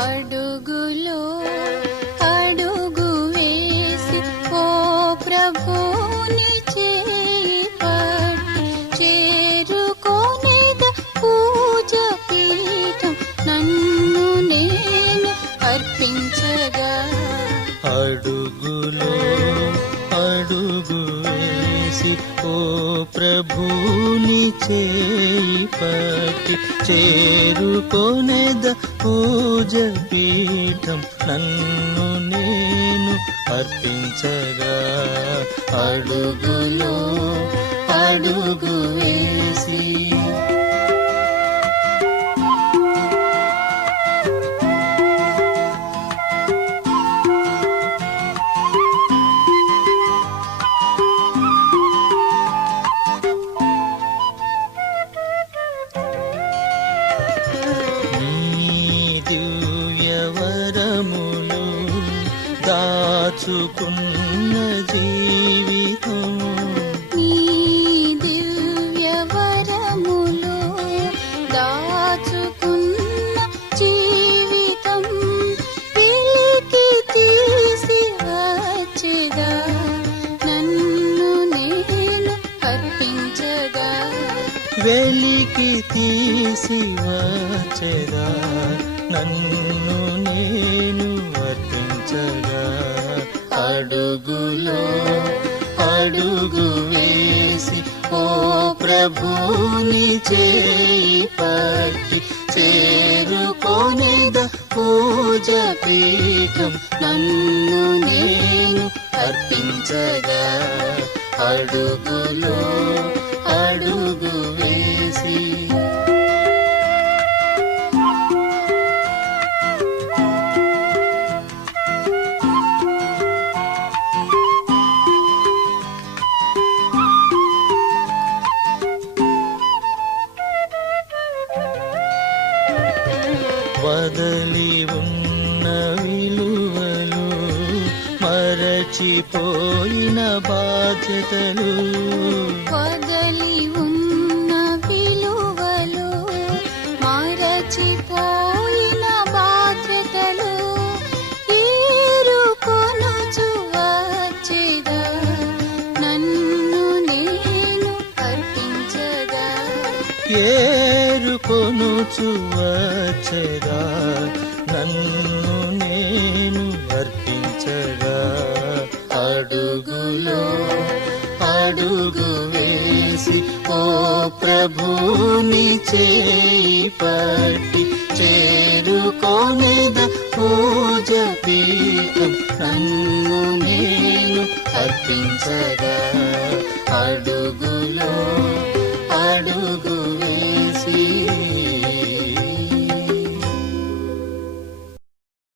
అడుగులో అడుగు వేసి ఓ ప్రభుని చేయి పట్టి చేరుకోనేద పూజ పీఠం నన్ను నేను అర్పించగా. అడుగులో వేసి ఓ ప్రభుని చేయి పట్టి చేరుకోనేద పూజ పీఠం నన్ను నేను అర్పించగా. అడుగులో అడుగు వేసి దాచుకున్న జీవితం నీ దివ్య వరములు దాచుకున్న జీవితం పిలికి తీసి వచ్చేదా? నన్ను నేను అర్పించగా వెలికి తీసి వచ్చేదా? నన్ను నేను అడుగులో అడుగు వేసి ఓ ప్రభుని చేయి పట్టి చేరుకోనేద పూజ పీఠం నన్ను నేను అర్పించగా. అడుగులో వదలి ఉన్న విలువలు మరచిపోయిన బాధ్యతలు. వదలి ఉన్న విలువలు మరచిపోయిన బాధ్యతలు. ఏరుకొనుచు వచ్చేదా? నన్ను నేను అర్పించగా ఏరుకొనుచు వచ్చేదా నన్ను నేను అర్పించగా అడుగులో అడుగు వేసి ఓ ప్రభుని చేయి పట్టి చేరుకోనేద పూజ పీఠం నన్ను నేను అర్పించగా. అడుగులో అడుగు